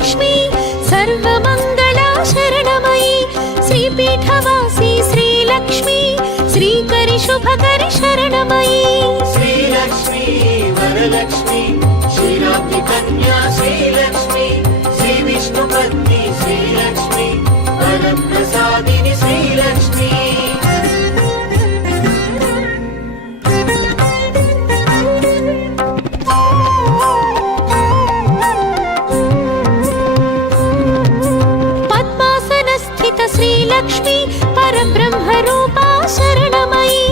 Sreelakshmi सर्वमङ्गला शरणमयी श्रीपीठवासी Sreelakshmi श्रीकरि शुभकरि शरणमयी Sreelakshmi Varalakshmi क्षीराब्धि Kanya Sreelakshmi श्रीविष्णुपत्नी Sreelakshmi वरप्रसादिनी Sreelakshmi Sreelakshmi परब्रह्मरूपा शरणमयी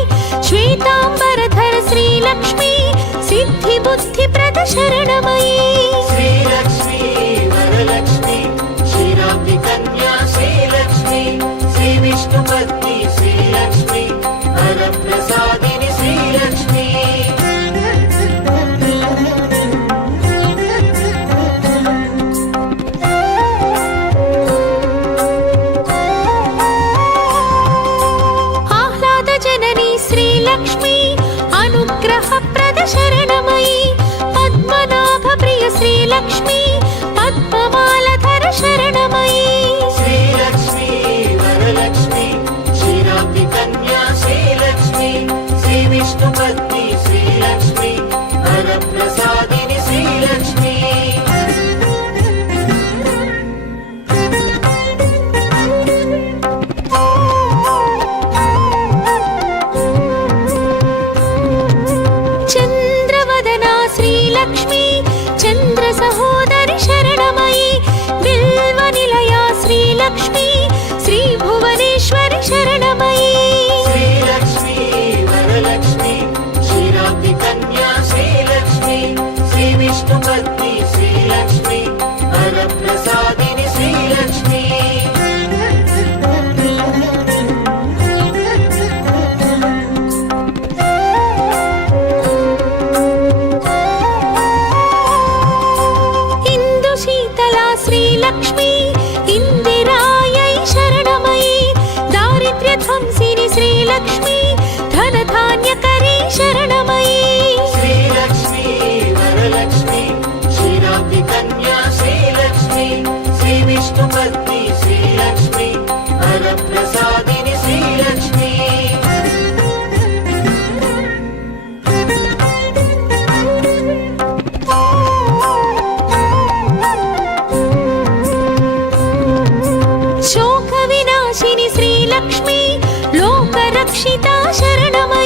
श्वेतांबरधर Sreelakshmi सिद्धिबुद्धिप्रद शरणमयी Sreelakshmi Varalakshmi क्षीराब्धि Kanya Sreelakshmi श्रीविष्णुपत्नी Sreelakshmi वरप्रसादिनी Sreelakshmi Sreelakshmi अनुग्रहप्रद शरणमयी पद्मनाभप्रिय Sreelakshmi पद्ममालधर शरणमयी Sreelakshmi Varalakshmi क्षीराब्धि Kanya Sreelakshmi श्रीविष्णुपत्नी Sreelakshmi वरप्रसादिनी Sreelakshmi Sreelakshmi Chandra सहोदरि शरणमयी बिल्वनिलया Sreelakshmi Shri Bhuvaneshwari शरणमयी Sreelakshmi Varalakshmi क्षीराब्धि Kanya Sreelakshmi श्रीविष्णुपत्नी Sreelakshmi वरप्रसादिनी Sreelakshmi Sreelakshmi इंदिरायै शरणमयी दारिद्र्यध्वंसिनी Sreelakshmi धनधान्यकरी शरणमयी Sreelakshmi Varalakshmi क्षीराब्धि Kanya Sreelakshmi श्रीविष्णुपत्नी Sreelakshmi वरप्रसादिनी Sreelakshmi शोकविनाशिनी Sreelakshmi लोकरक्षिता शरणमयी